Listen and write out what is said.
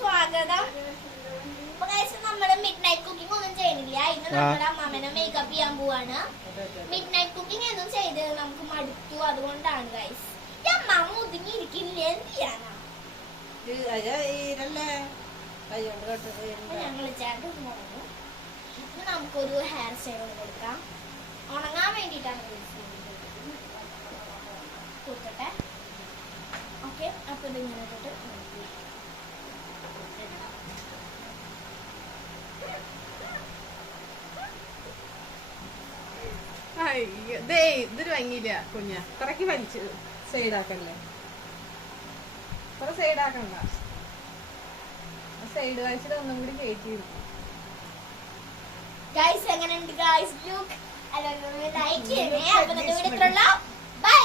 സ്വാഗതം. നമ്മള് mid night cooking ഒന്നും ചെയ്യുന്നില്ല. ഇന്ന് നമ്മുടെ അമ്മാമനെ മേക്കപ്പ് ചെയ്യാൻ പോവാണ്. മിഡ് നൈറ്റ് കുക്കിംഗ് ഒന്നും ചെയ്ത് നമുക്ക് മടുത്തു. അതുകൊണ്ടാണ് ഗൈസ്. ഈ അമ്മാമ ഒതുങ്ങിയിരിക്കില്ല, എന്ത് ചെയ്യാനാ? ഞങ്ങള് ചേട്ടൻ പോകുന്നു. നമുക്കൊരു ഹെയർ സ്റ്റൈൽ കൊടുക്കാം. ഉണങ്ങാൻ വേണ്ടിട്ടാണ് കൊടുക്കട്ടെ. ഓക്കെ, അപ്പൊ ഇതിങ്ങനെ തൊട്ട് ഇതൊരു ഭംഗിയില്ല കുഞ്ഞ. ഇത്രക്ക് വലിച്ച് സൈഡാക്കല്ലേ, ഇത്ര സൈഡാക്കണ്ട. സൈഡ് വലിച്ചിട്ട് ഒന്നും കൂടി കയറ്റി. ഗൈസ് എങ്ങനെയുണ്ട് ഗൈസ് ലുക്ക്? ലൈക്ക് ചെയ്യണേ. അപ്പൊ വീഡിയോയിലുള്ള ബൈ.